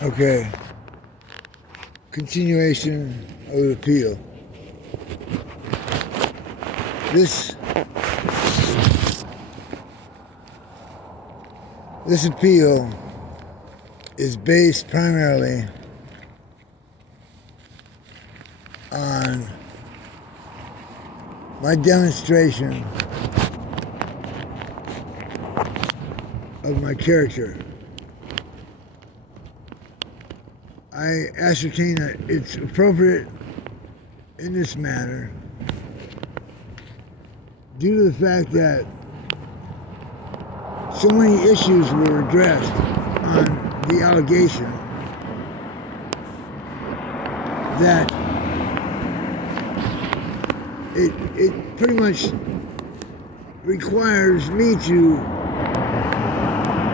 Okay. Continuation of the appeal. This appeal is based primarily on my demonstration of my character. I ascertain that it's appropriate in this matter due to the fact that so many issues were addressed on the allegation that it pretty much requires me to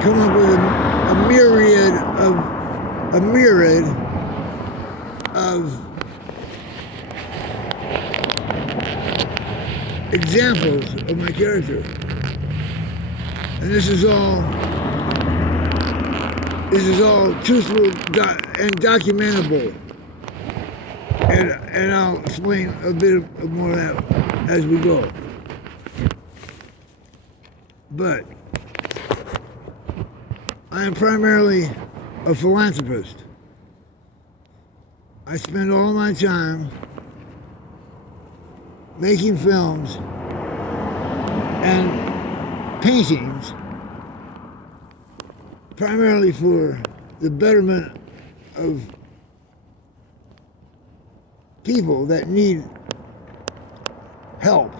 come up with a myriad of examples of my character. And this is all truthful and documentable. And I'll explain a bit more of that as we go. But I am primarily a philanthropist. I spend all my time making films and paintings primarily for the betterment of people that need help.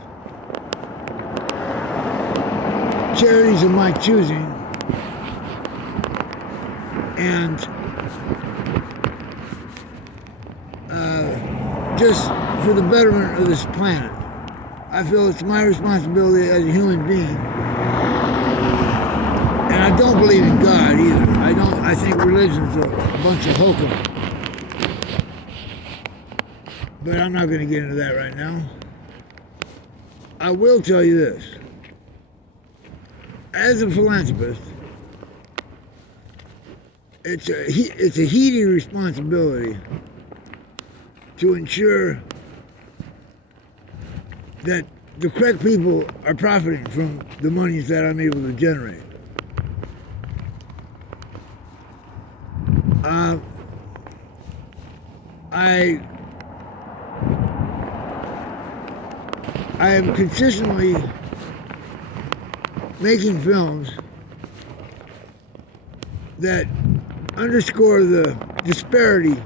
Charities of my choosing, and just for the betterment of this planet. I feel it's my responsibility as a human being. And I don't believe in God either. I think religion's a bunch of hokum. But I'm not going to get into that right now. I will tell you this. As a philanthropist, it's a heedy responsibility to ensure that the correct people are profiting from the monies that I'm able to generate. I am consistently making films that underscore the disparity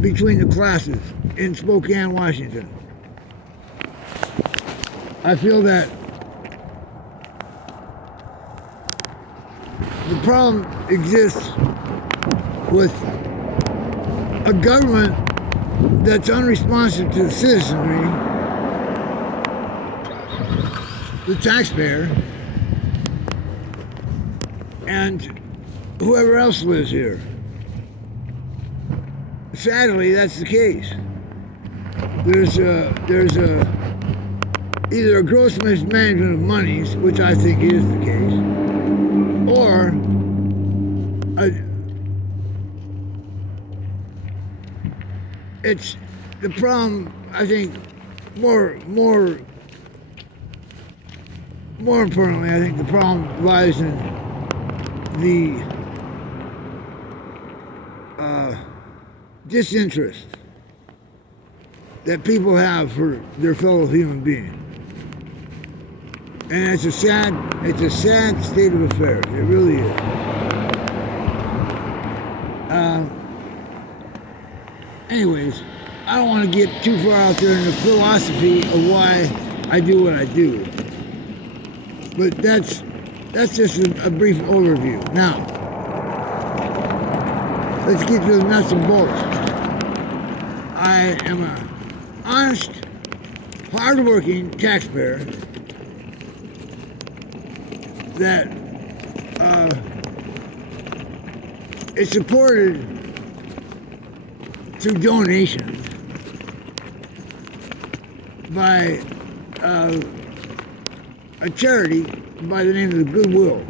between the classes in Spokane, Washington. I feel that the problem exists with a government that's unresponsive to the citizenry, the taxpayer, and whoever else lives here. Sadly, that's the case. There's either a gross mismanagement of monies, which I think is the case, or it's the problem. I think more importantly, I think the problem lies in the disinterest that people have for their fellow human being. And it's a sad state of affairs. It really is. Anyways, I don't want to get too far out there in the philosophy of why I do what I do. But that's just a brief overview. Now, let's get to the nuts and bolts. I am an honest, hard-working taxpayer that is supported through donations by a charity by the name of the Goodwill.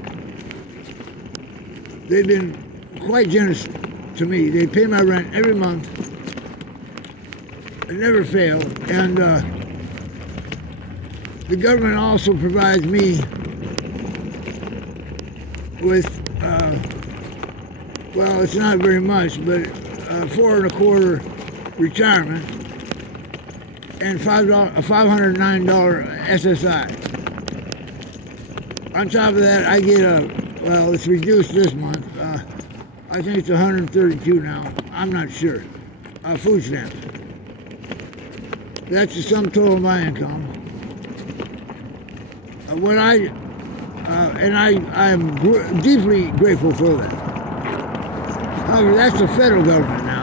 They've been quite generous to me. They pay my rent every month. It never fails. And the government also provides me with, well, it's not very much, but 4.25 retirement and $509 SSI. On top of that, I get well, it's reduced this month. I think it's 132 now. I'm not sure. Food stamps. That's the sum total of my income. I'm deeply grateful for that. However, that's the federal government now.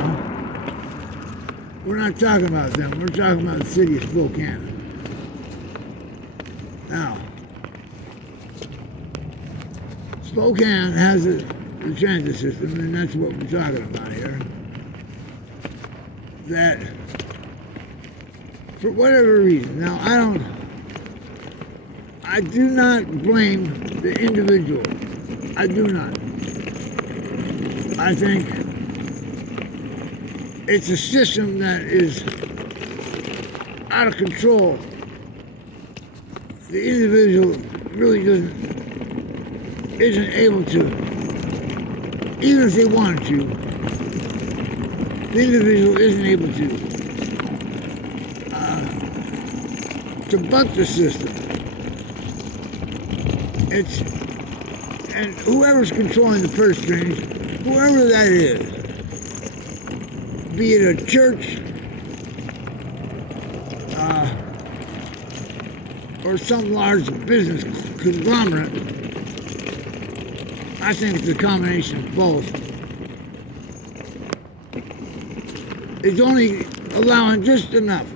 We're not talking about them. We're talking about the city of Spokane. Now, Spokane has the transit system, and that's what we're talking about here. That, for whatever reason, now I do not blame the individual. I do not. I think it's a system that is out of control. The individual really isn't able to, even if they wanted to, the individual isn't able to buck the system. And whoever's controlling the purse strings, whoever that is, be it a church or some large business conglomerate, I think it's a combination of both. It's only allowing just enough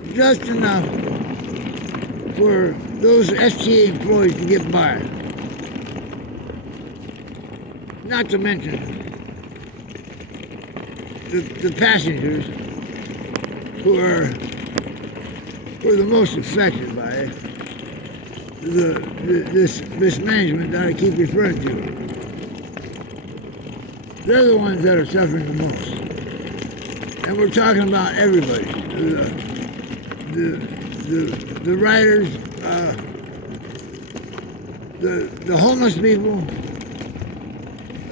for those STA employees to get by. Not to mention the passengers who are the most affected by it. This management that I keep referring to. They're the ones that are suffering the most. And we're talking about everybody. The riders, the homeless people,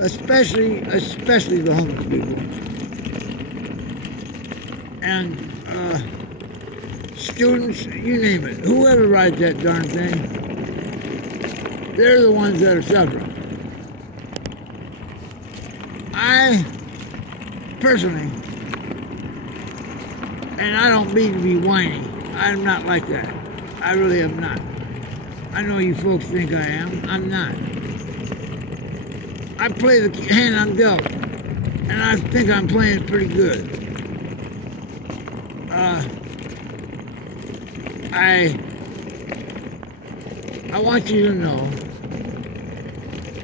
especially the homeless people, and students, you name it, whoever rides that darn thing, they're the ones that are suffering. I personally, and I don't mean to be whiny, I'm not like that. I really am not. I know you folks think I am. I'm not. I play the hand I'm dealt, and I think I'm playing it pretty good. I want you to know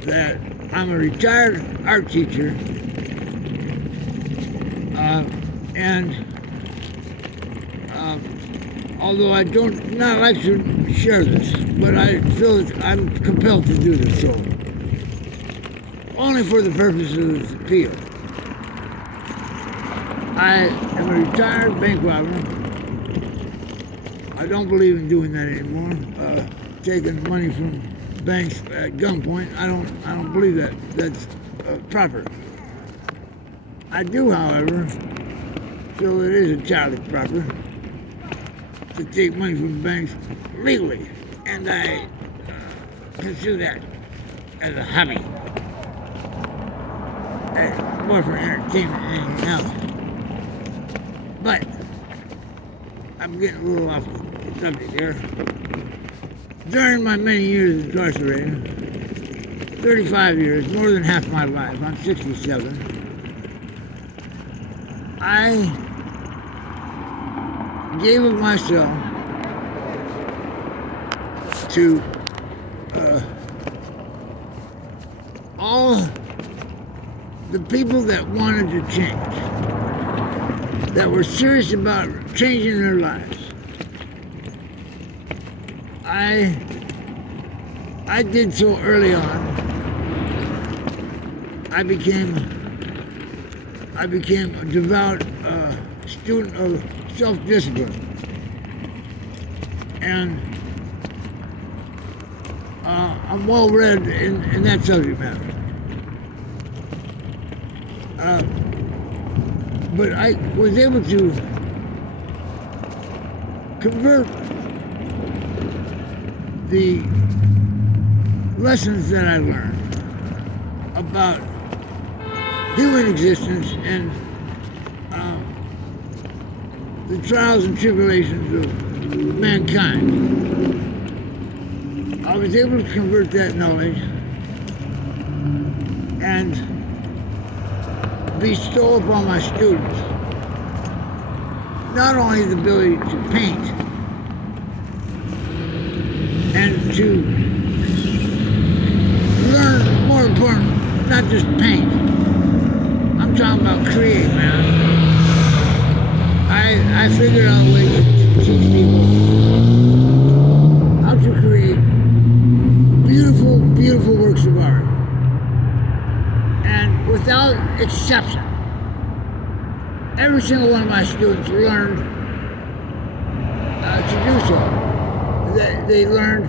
that I'm a retired art teacher, and although I don't not like to share this, but I feel that I'm compelled to do this, so only for the purpose of this appeal. I am a retired bank robber. I don't believe in doing that anymore. Taking money from banks at gunpoint. I don't believe that. That's proper. I do, however, feel it is entirely proper to take money from banks legally, and I pursue that as a hobby, more for entertainment than anything else. But I'm getting a little off the subject here. During my many years incarcerated, 35 years, more than half my life, I'm 67, I gave of myself to all the people that wanted to change, that were serious about changing their lives. I did so early on. I became I became a devout student of self-discipline. And I'm well read in that subject matter. But I was able to convert the lessons that I learned about human existence and the trials and tribulations of mankind. I was able to convert that knowledge and bestow upon my students not only the ability to paint and to learn, more important, not just paint. I'm talking about create, man. I figured out a way to teach people how to create beautiful, beautiful works of art. And without exception, every single one of my students learned to do so. They learned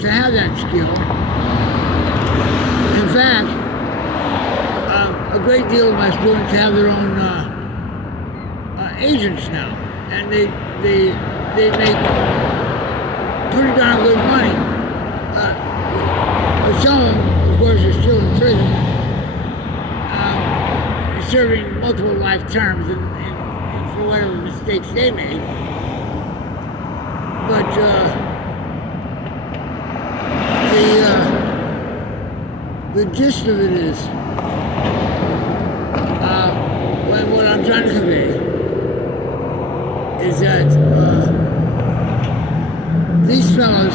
to have that skill. In fact, a great deal of my students have their own agents now, and they make pretty darn good money. But some of them, of course, are still in prison, serving multiple life terms and for whatever mistakes they made. But the gist of it is, what I'm trying to convey is that these fellows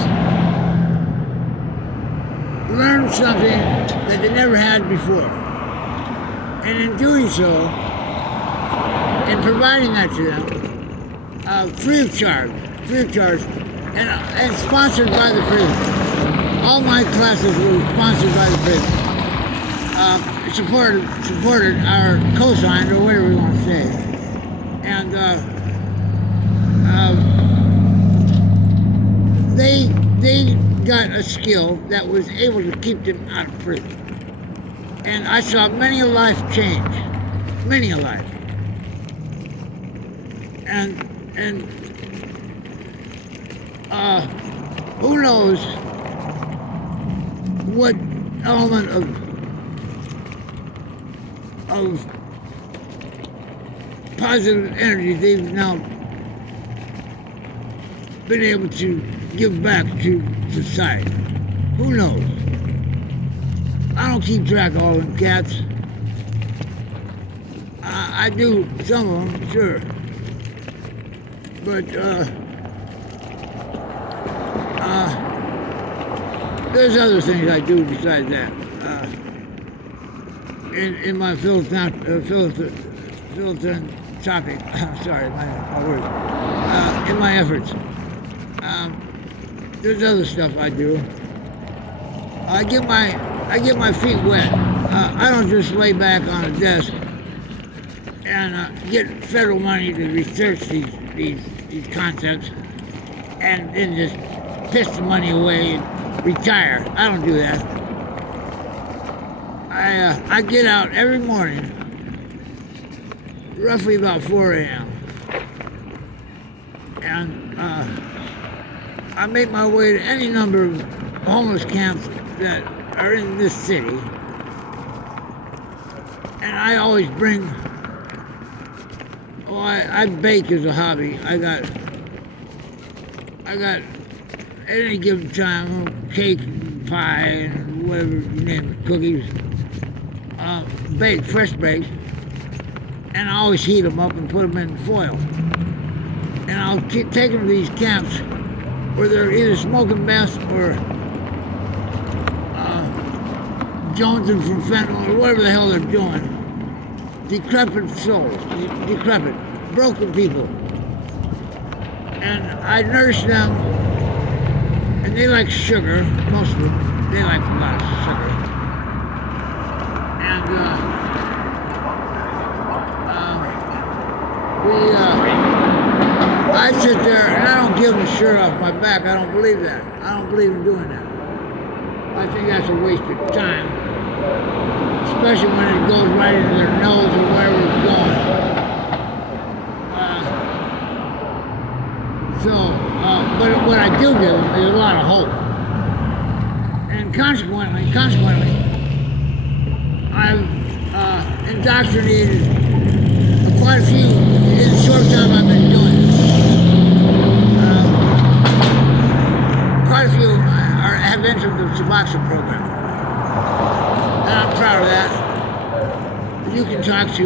learned something that they never had before. And in doing so, in providing that to them, free of charge, and sponsored by the prison. All my classes were sponsored by the prison. Supported our co-signed, or whatever we want to say. And they got a skill that was able to keep them out of prison. And I saw many a life change, many a life. And who knows what element of positive energy they've now been able to give back to society. Who knows? I don't keep track of all them cats. I do some of them, sure. But there's other things I do besides that. In my philanthropic, sorry, my words. In my efforts, there's other stuff I do. I get my feet wet. I don't just lay back on a desk and get federal money to research these concepts and then just piss the money away and retire. I don't do that. I get out every morning, roughly about 4 a.m. and I make my way to any number of homeless camps that are in this city, and I always bring. I bake as a hobby. I got at any given time cake, pie, and whatever you name it, cookies. Baked, fresh baked, and I always heat them up and put them in foil. And I'll take them to these camps where they're either smoking meth or jonesing from fentanyl or whatever the hell they're doing. Decrepit souls, decrepit, broken people. And I nurse them, and they like sugar, most of them. They like a lot of sugar. And sit there and I don't give them the shirt off my back. I don't believe that. I don't believe in doing that. I think that's a waste of time, especially when it goes right into their nose or wherever it's going. But what I do give them is a lot of hope. And consequently, I've indoctrinated quite a few in the short time I've been doing this. Quite a few have entered the Suboxone program. And I'm proud of that. You can talk to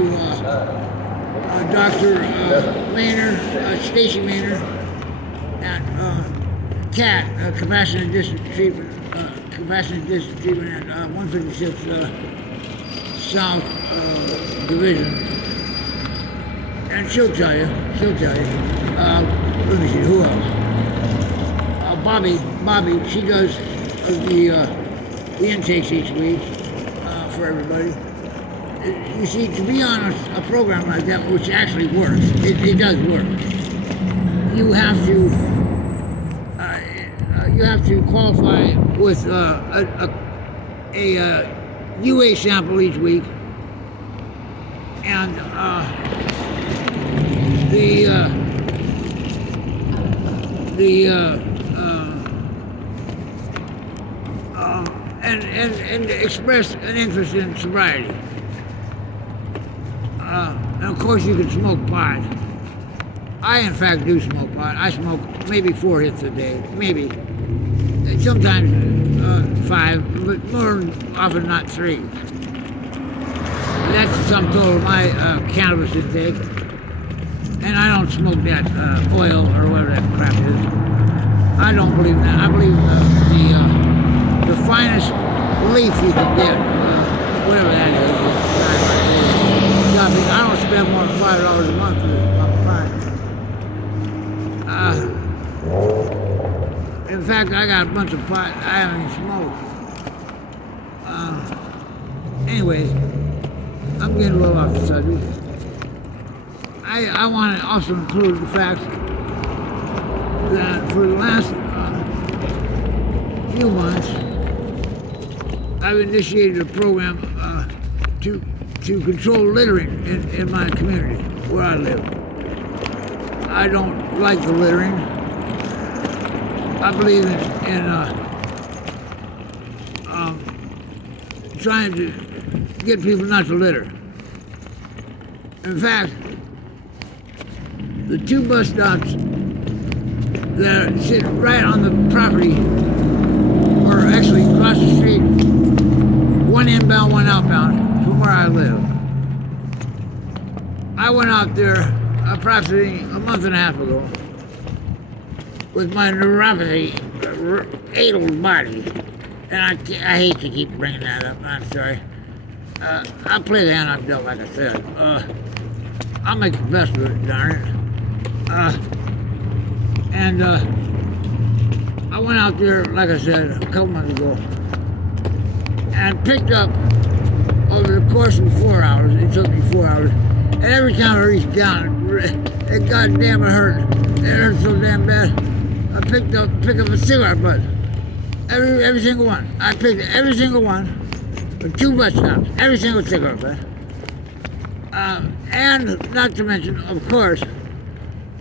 Dr. Maynard, Stacy Maynard, at CAT, Compassionate Distance Treatment at 156 South Division. And she'll tell you. Let me see, who else? Bobby, she does the intakes each week for everybody. You see, to be on a program like that, which actually works, it does work. You have to qualify with a UA sample each week, and and express an interest in sobriety. And of course, you can smoke pot. I, in fact, do smoke pot. I smoke maybe 4 hits a day, maybe. Sometimes 5, but more often not 3. That's the sum total of my cannabis intake. And I don't smoke that oil or whatever that crap is. I don't believe in that. I believe the finest leaf you can get, whatever that is. I don't spend more than $5 a month on pot. In fact, I got a bunch of pot I haven't even smoked. Anyways, I'm getting a little off the subject. I want to also include the fact that for the last few months, I've initiated a program to control littering in my community where I live. I don't like the littering. I believe in trying to get people not to litter. In fact, the 2 bus stops that sit right on the property, or actually across the street, one inbound, one outbound, from where I live. I went out there approximately a month and a half ago with my neuropathy-addled body. And I hate to keep bringing that up, I'm sorry. I'll play the hand I'm dealt, like I said. I'll make the best of it, darn it. I went out there, like I said, a couple months ago, and picked up, over the course of 4 hours, it took me 4 hours, and every time I reached down, it goddamn hurt. It hurt so damn bad. I picked up a cigarette butt. Every single one. I picked every single one with 2 bus stops. Every single cigarette butt. And not to mention, of course,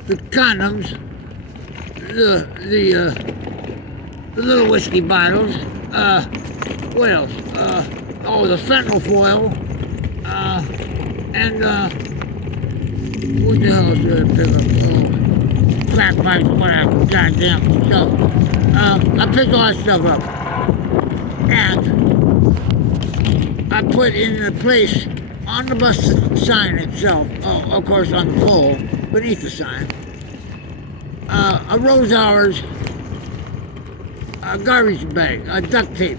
the condoms, the little whiskey bottles. What else? The fentanyl foil. And what the hell did I pick up? Crack pipes, whatever, goddamn stuff. I picked all that stuff up. And I put in a place on the bus sign itself, of course on the pole, beneath the sign, a Rose Hours, a garbage bag, a duct tape.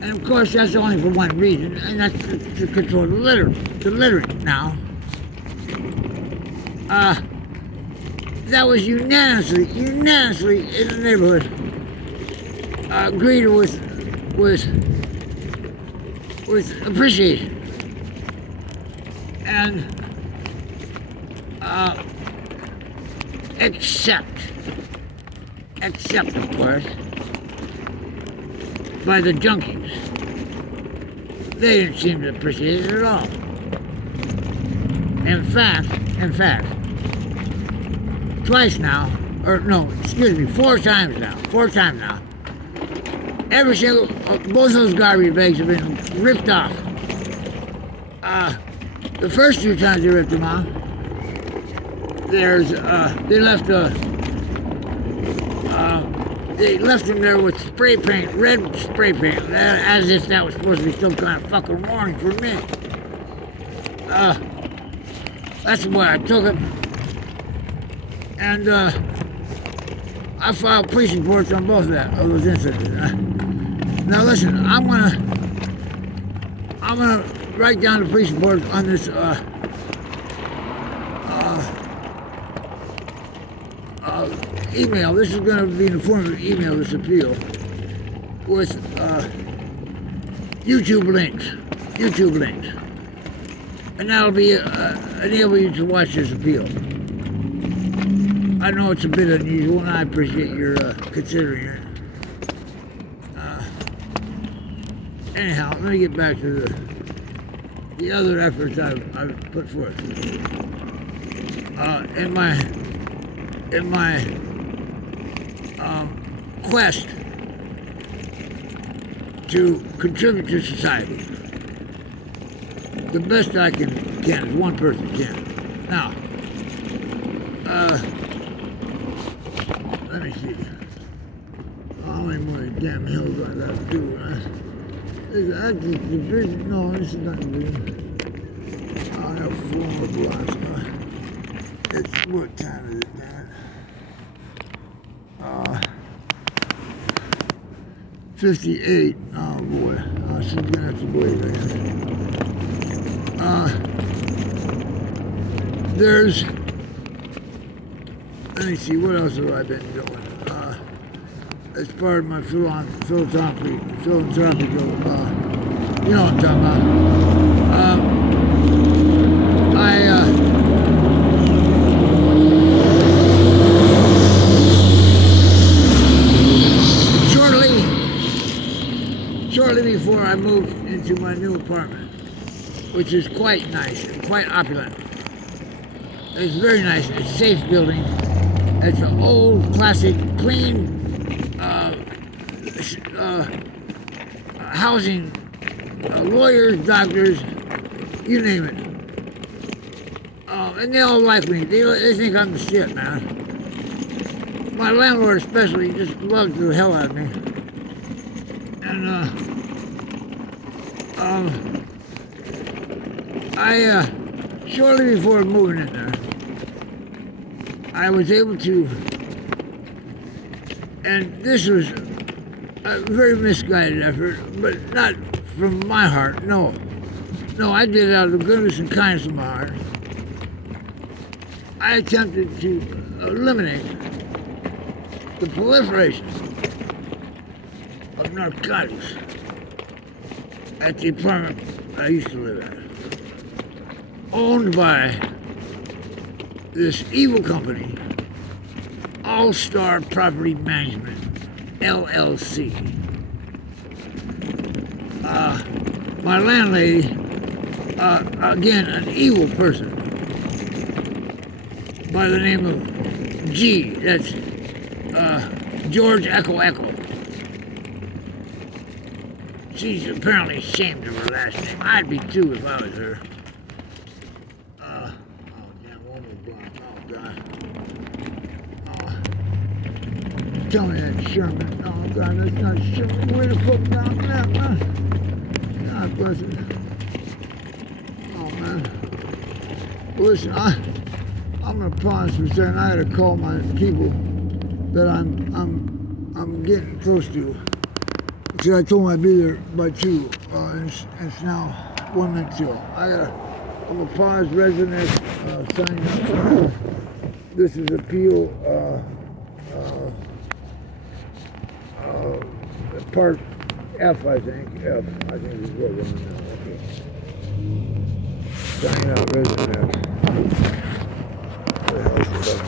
And of course that's only for one reason, and that's to control the littering now. That was unanimously in the neighborhood greeted with appreciation. And except of course, by the junkies. They didn't seem to appreciate it at all. In fact, twice now, or no, excuse me, four times now, every single, both those garbage bags have been ripped off. The first two times they ripped them off, they left them there with spray paint, red spray paint, as if that was supposed to be some kind of fucking warning for me. That's why I took them. And I filed police reports on both of those incidents. Now listen, I'm gonna write down the police report on this email. This is going to be in the form of an email, this appeal, with YouTube links, and that'll be enable you to watch this appeal. I know it's a bit unusual, and I appreciate your considering it. Anyhow, let me get back to the other efforts I've put forth. In my quest to contribute to society, the best I can as one person can. Now, let me see. How many more damn hills I got to do? That's the division. No, this is not the division. I have 4 more blocks. It's what time is it, damn it? 58. Oh boy. She's gonna have to wait again. There's. Let me see. What else have I been doing? As part of my philanthropic. You know what I'm talking about. Shortly before I moved into my new apartment, which is quite nice and quite opulent. It's very nice. It's a safe building. It's an old, classic, clean housing, lawyers, doctors, you name it. And they all like me. They think I'm the shit, man. My landlord especially just loves the hell out of me. And shortly before moving in there, I was able to, and this was a very misguided effort, but not from my heart, no. No, I did it out of the goodness and kindness of my heart. I attempted to eliminate the proliferation of narcotics at the apartment I used to live at, owned by this evil company, All Star Property Management, LLC. My landlady, again, an evil person by the name of G, that's George Echo Echo. She's apparently ashamed of her last name. I'd be too if I was her. Oh, damn, one more block. Oh, God. Tell me that's Sherman. Oh, God, that's not Sherman. Where the fuck down there, man? God bless it. Oh, man. Well, listen, I'm going to pause for a second. I had to call my people that I'm getting close to. See, I told them I'd be there by 2, and it's now 1 minute till. I'm gonna pause resident signing up. This is appeal part F, I think. F, I think is what we're on now. Okay. Signing out resident F. What the hell is it?